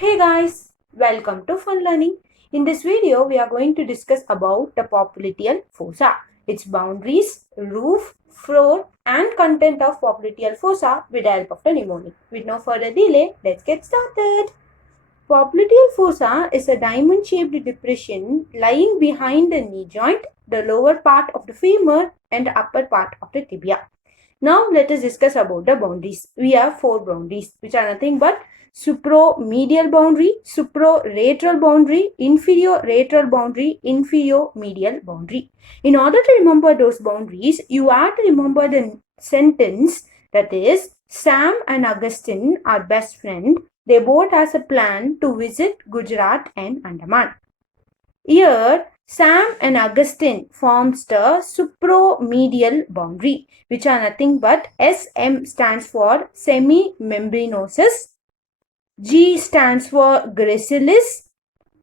Hey guys, welcome to Fun Learning. In this video, we are going to discuss about the popliteal fossa, its boundaries, roof, floor and content of popliteal fossa with the help of the mnemonic. With no further delay, let's get started. Popliteal fossa is a diamond-shaped depression lying behind the knee joint, the lower part of the femur and the upper part of the tibia. Now let us discuss about the boundaries. We have four boundaries which are nothing but supromedial boundary, supralateral boundary, inferior-lateral boundary, inferior-medial boundary. In order to remember those boundaries, you have to remember the sentence that is, Sam and Augustine are best friends. They both has a plan to visit Gujarat and Andaman. Here, Sam and Augustine forms the supromedial boundary, which are nothing but SM stands for semimembranosus, G stands for gracilis,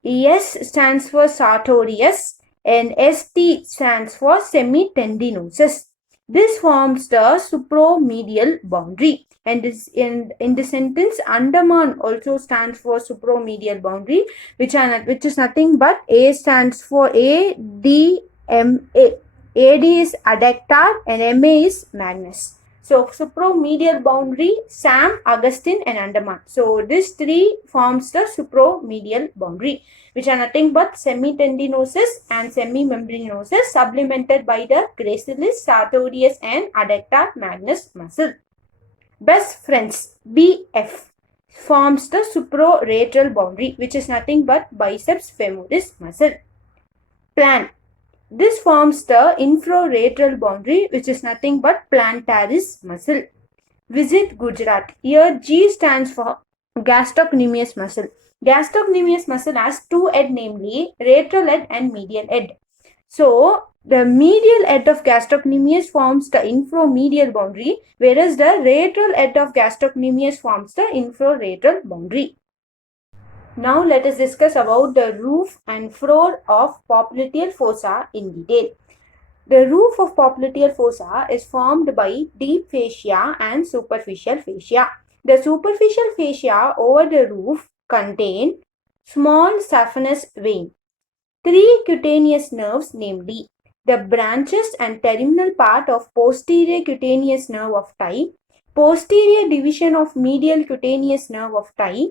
S stands for sartorius, and ST stands for semitendinosus. This forms the supromedial boundary. And this in the sentence, Andaman also stands for supromedial boundary, which is nothing but A stands for ADMA. AD is adductor and MA is magnus. So, supromedial boundary, Sam, Augustine and Andaman. So, these three forms the supromedial boundary, which are nothing but semitendinosus and semimembranosus supplemented by the gracilis, sartorius and adductor magnus muscle. Best friends, BF, forms the supralateral boundary, which is nothing but biceps femoris muscle. Plan. This forms the infralateral boundary, which is nothing but plantaris muscle. Visit Gujarat. Here G stands for gastrocnemius muscle. Gastrocnemius muscle has two heads, namely lateral head and medial head. So, the medial head of gastrocnemius forms the inframedial boundary, whereas the lateral head of gastrocnemius forms the infralateral boundary. Now let us discuss about the roof and floor of popliteal fossa in detail. The roof of popliteal fossa is formed by deep fascia and superficial fascia. The superficial fascia over the roof contain small saphenous vein, three cutaneous nerves, namely the branches and terminal part of posterior cutaneous nerve of thigh, posterior division of medial cutaneous nerve of thigh,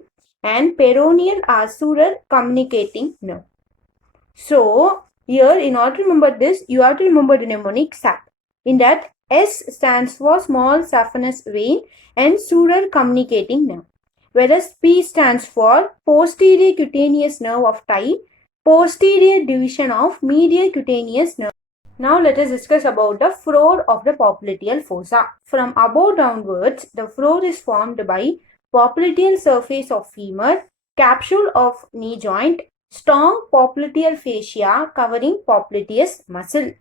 and peroneal arsular communicating nerve. So, here in order to remember this, you have to remember the mnemonic SAP. In that, S stands for small saphenous vein and sural communicating nerve, whereas P stands for posterior cutaneous nerve of thigh, posterior division of medial cutaneous nerve. Now let us discuss about the floor of the popliteal fossa. From above downwards, the floor is formed by popliteal surface of femur, capsule of knee joint, strong popliteal fascia covering popliteus muscle.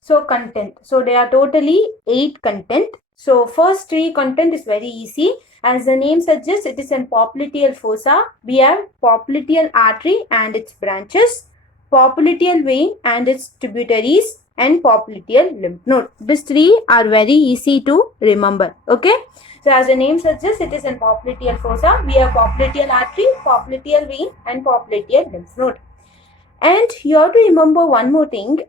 So content. So there are totally 8 content. So first 3 content is very easy. As the name suggests, it is in popliteal fossa. We have popliteal artery and its branches, popliteal vein and its tributaries, and popliteal lymph node. These 3 are very easy to remember. Okay. So as the name suggests, it is in popliteal fossa. We have popliteal artery, popliteal vein and popliteal lymph node. And you have to remember one more thing.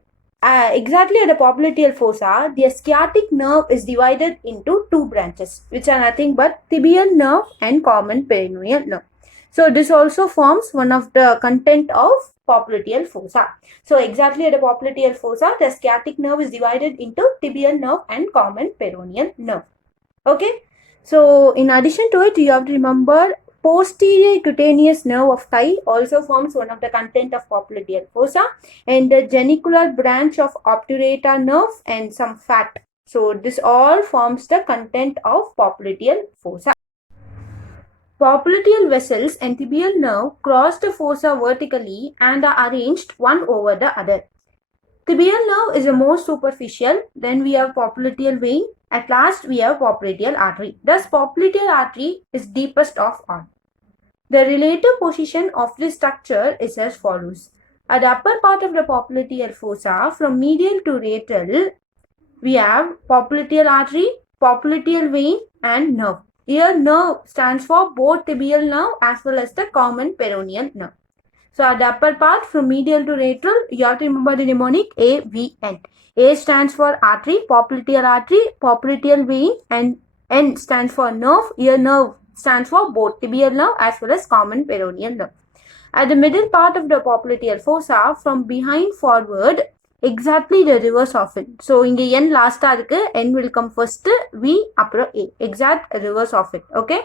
Exactly at the popliteal fossa, the sciatic nerve is divided into 2 branches, which are nothing but tibial nerve and common peroneal nerve. So this also forms one of the content of popliteal fossa. So exactly at the popliteal fossa, the sciatic nerve is divided into tibial nerve and common peroneal nerve. Okay. So in addition to it, you have to remember posterior cutaneous nerve of thigh also forms one of the content of popliteal fossa, and the genicular branch of obturator nerve and some fat. So this all forms the content of popliteal fossa. Popliteal vessels and tibial nerve cross the fossa vertically and are arranged one over the other. Tibial nerve is the most superficial, then we have popliteal vein, at last we have popliteal artery. Thus popliteal artery is deepest of all. The relative position of this structure is as follows. At the upper part of the popliteal fossa, from medial to lateral, we have popliteal artery, popliteal vein and nerve. Ear nerve stands for both tibial nerve as well as the common peroneal nerve. So at the upper part from medial to lateral, you have to remember the mnemonic A, V, N. A stands for artery, popliteal vein, and N stands for nerve. Ear nerve stands for both tibial nerve as well as common peroneal nerve. At the middle part of the popliteal fossa, from behind forward, exactly the reverse of it. So இங்க N last இருக்கு, N will come first, V அப்புறம் A. Exact reverse of it. Okay.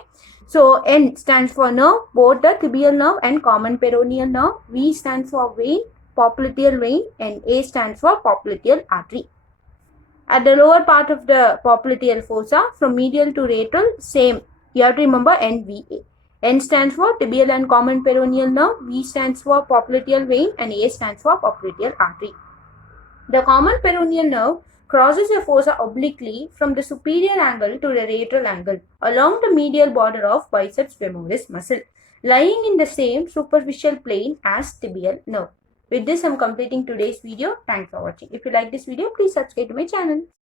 So N stands for nerve, both the tibial nerve and common peroneal nerve. V stands for vein, popliteal vein, and A stands for popliteal artery. At the lower part of the popliteal fossa, from medial to lateral, same. You have to remember NVA. N stands for tibial and common peroneal nerve, V stands for popliteal vein, and A stands for popliteal artery. The common peroneal nerve crosses the fossa obliquely from the superior angle to the lateral angle along the medial border of biceps femoris muscle, lying in the same superficial plane as tibial nerve. With this, I'm completing today's video. Thanks for watching. If you like this video, please subscribe to my channel.